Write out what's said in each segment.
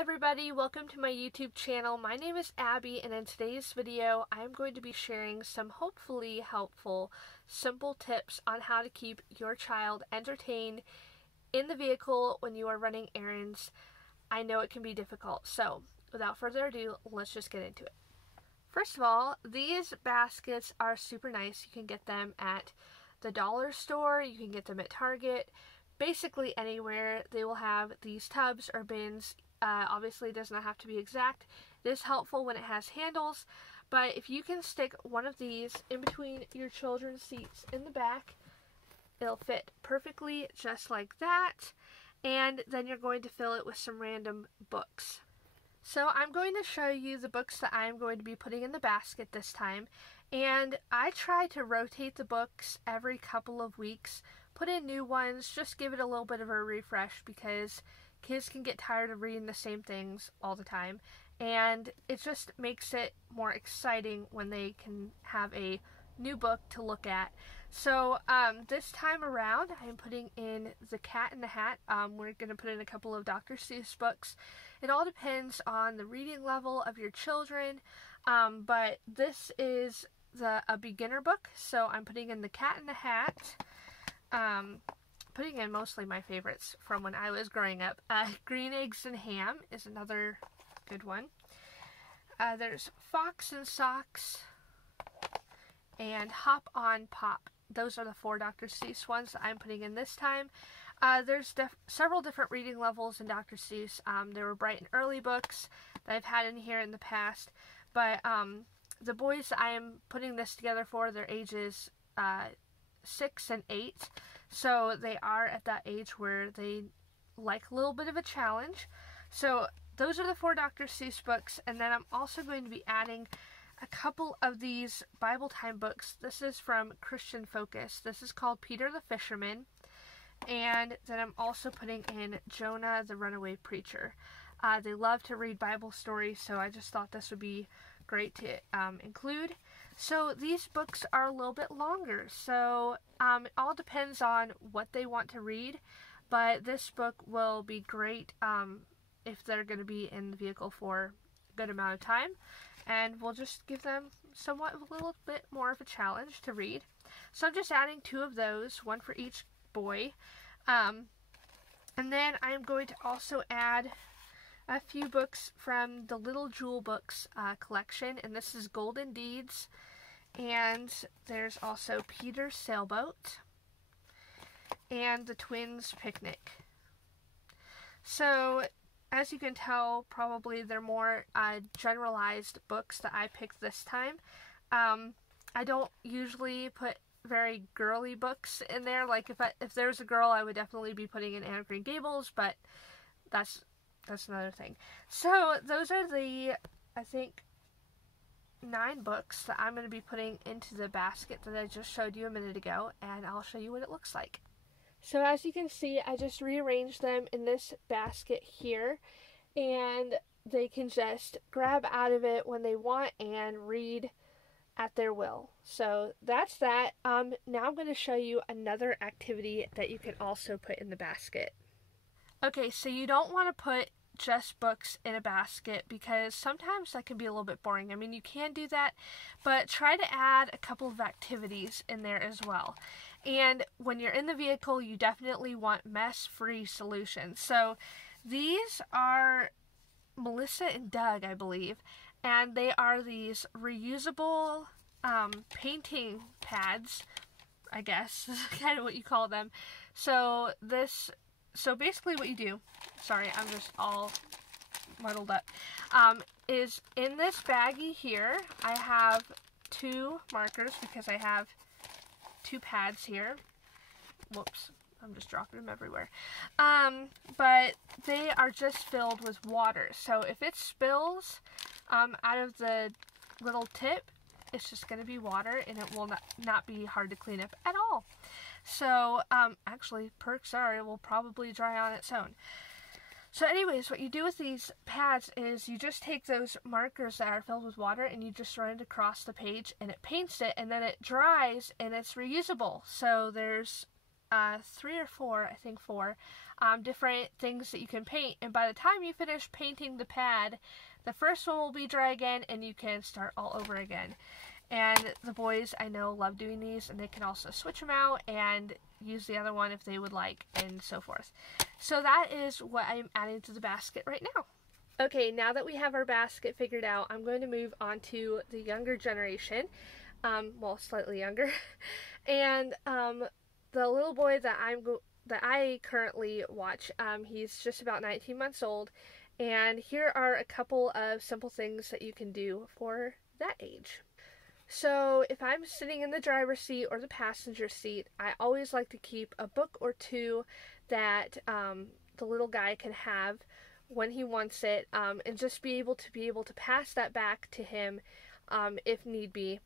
everybody, welcome to my YouTube channel. My name is Abby, and in today's video I'm going to be sharing some hopefully helpful, simple tips on how to keep your child entertained in the vehicle when you are running errands. I know it can be difficult, so without further ado, let's just get into it. First of all, these baskets are super nice. You can get them at the dollar store, you can get them at Target, basically anywhere. They will have these tubs or bins. Obviously it does not have to be exact. It is helpful when it has handles, but if you can stick one of these in between your children's seats in the back, it'll fit perfectly just like that, and then you're going to fill it with some random books. So I'm going to show you the books that I'm going to be putting in the basket this time, and I try to rotate the books every couple of weeks, put in new ones, just give it a little bit of a refresh because kids can get tired of reading the same things all the time, and it just makes it more exciting when they can have a new book to look at. So this time around I'm putting in The Cat in the Hat. We're going to put in a couple of Dr. Seuss books. It all depends on the reading level of your children, but this is a beginner book, so I'm putting in The Cat in the Hat. Putting in mostly my favorites from when I was growing up. Green Eggs and Ham is another good one. There's Fox and Socks and Hop on Pop. Those are the 4 Dr. Seuss ones that I'm putting in this time. There's several different reading levels in Dr. Seuss. There were bright and early books that I've had in here in the past, but the boys that I am putting this together for, their ages 6 and 8, so they are at that age where they like a little bit of a challenge. So those are the 4 Dr. Seuss books, and then I'm also going to be adding a couple of these Bible time books. This is from Christian Focus. This is called Peter the Fisherman, and then I'm also putting in Jonah the Runaway Preacher. They love to read Bible stories, so I just thought this would be great to include. So these books are a little bit longer, so it all depends on what they want to read, but this book will be great if they're going to be in the vehicle for a good amount of time, and we'll just give them a little bit more of a challenge to read. So I'm just adding 2 of those, one for each boy, and then I'm going to also add a few books from the Little Jewel Books collection, and this is Golden Deeds, and there's also Peter's Sailboat and The Twins' Picnic. So as you can tell, probably they're more generalized books that I picked this time. I don't usually put very girly books in there. Like if there's a girl, I would definitely be putting in Anne of Green Gables, but that's another thing. So those are the, I think, 9 books that I'm going to be putting into the basket that I just showed you a minute ago, and I'll show you what it looks like. So as you can see, I just rearranged them in this basket here, and they can just grab out of it when they want and read at their will. So that's that. Now I'm going to show you another activity that you can also put in the basket. Okay, so you don't want to put just books in a basket because sometimes that can be a little bit boring. I mean, you can do that, but try to add a couple of activities in there as well. And when you're in the vehicle, you definitely want mess-free solutions. So these are Melissa and Doug, I believe, and they are these reusable painting pads, I guess, is kind of what you call them. So basically what you do, sorry, I'm just all muddled up, is in this baggie here, I have 2 markers because I have 2 pads here. Whoops, I'm just dropping them everywhere. But they are just filled with water. So if it spills out of the little tip, it's just going to be water, and it will not be hard to clean up at all. So, actually, perks are, it will probably dry on its own. So anyways, what you do with these pads is you just take those markers that are filled with water and you just run it across the page and it paints it, and then it dries and it's reusable. So there's 3 or 4, I think 4, different things that you can paint. And by the time you finish painting the pad, the first one will be dry again and you can start all over again. And the boys, I know, love doing these, and they can also switch them out and use the other one if they would like, and so forth. So that is what I'm adding to the basket right now. Okay, now that we have our basket figured out, I'm going to move on to the younger generation. Well, slightly younger. And the little boy that I currently watch, he's just about 19 months old. And here are a couple of simple things that you can do for that age. So if I'm sitting in the driver's seat or the passenger seat, I always like to keep a book or two that the little guy can have when he wants it, and just be able to pass that back to him if need be,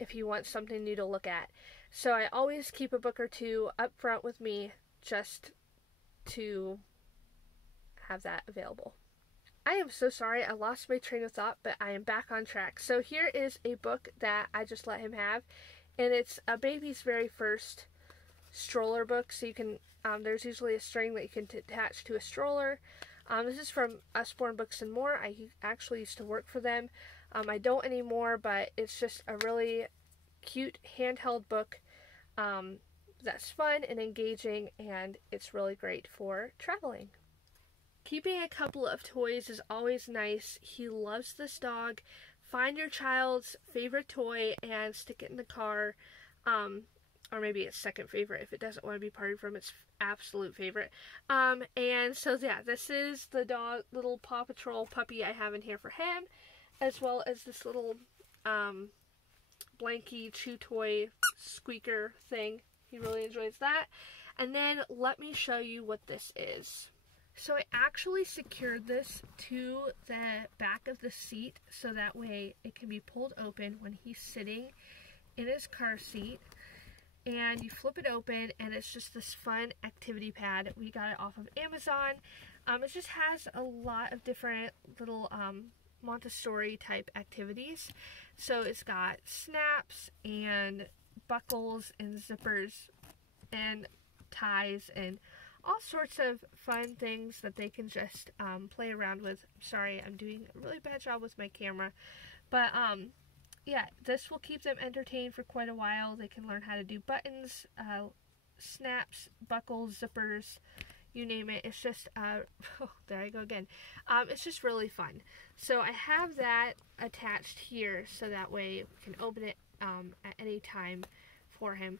if he wants something new to look at. So I always keep a book or two up front with me just to have that available. I am so sorry, I lost my train of thought, but I am back on track. So here is a book that I just let him have, and it's a baby's very first stroller book. So you can, there's usually a string that you can attach to a stroller. This is from Usborne Books and More. I actually used to work for them. I don't anymore, but it's just a really cute handheld book that's fun and engaging, and it's really great for traveling. Keeping a couple of toys is always nice. He loves this dog. Find your child's favorite toy and stick it in the car, or maybe its second favorite if it doesn't want to be parted from its absolute favorite. And so yeah, this is the dog, little Paw Patrol puppy I have in here for him, as well as this little blankie chew toy squeaker thing. He really enjoys that. And then let me show you what this is. So I actually secured this to the back of the seat so that way it can be pulled open when he's sitting in his car seat. And you flip it open and it's just this fun activity pad. We got it off of Amazon. It just has a lot of different little Montessori type activities. So it's got snaps and buckles and zippers and ties and all sorts of fun things that they can just play around with. Sorry, I'm doing a really bad job with my camera. But yeah, this will keep them entertained for quite a while. They can learn how to do buttons, snaps, buckles, zippers, you name it. It's just, oh, there I go again. It's just really fun. So I have that attached here so that way we can open it at any time for him.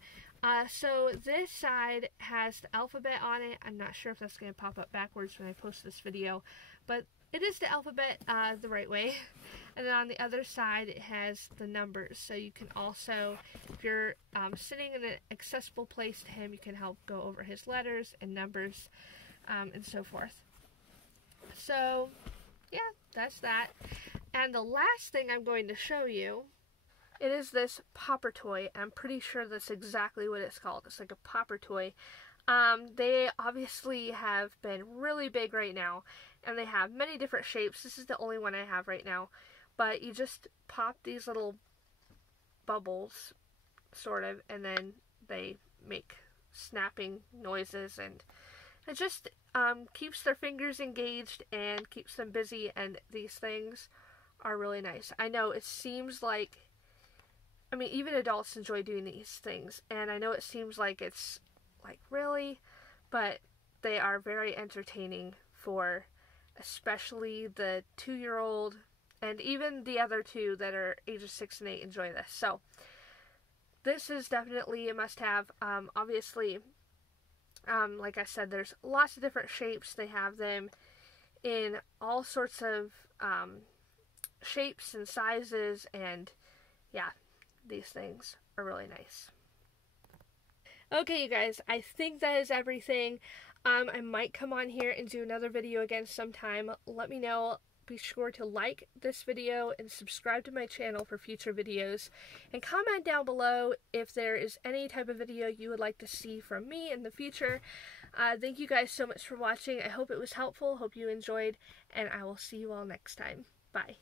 So this side has the alphabet on it. I'm not sure if that's going to pop up backwards when I post this video, but it is the alphabet the right way. And then on the other side it has the numbers. So you can also, if you're sitting in an accessible place to him, you can help go over his letters and numbers and so forth. So yeah, that's that. And the last thing I'm going to show you, it is this popper toy. I'm pretty sure that's exactly what it's called. It's like a popper toy. They obviously have been really big right now, and they have many different shapes. This is the only one I have right now. But you just pop these little bubbles, sort of, and then they make snapping noises, and it just keeps their fingers engaged and keeps them busy, and these things are really nice. I know it seems like, I mean, even adults enjoy doing these things, and I know it seems like it's like, really, but they are very entertaining for especially the 2-year-old, and even the other two that are ages 6 and 8 enjoy this. So this is definitely a must-have. Obviously, like I said, there's lots of different shapes. They have them in all sorts of shapes and sizes, and yeah, these things are really nice. Okay, you guys, I think that is everything. I might come on here and do another video again sometime. Let me know. Be sure to like this video and subscribe to my channel for future videos. And comment down below if there is any type of video you would like to see from me in the future. Thank you guys so much for watching. I hope it was helpful. Hope you enjoyed. And I will see you all next time. Bye.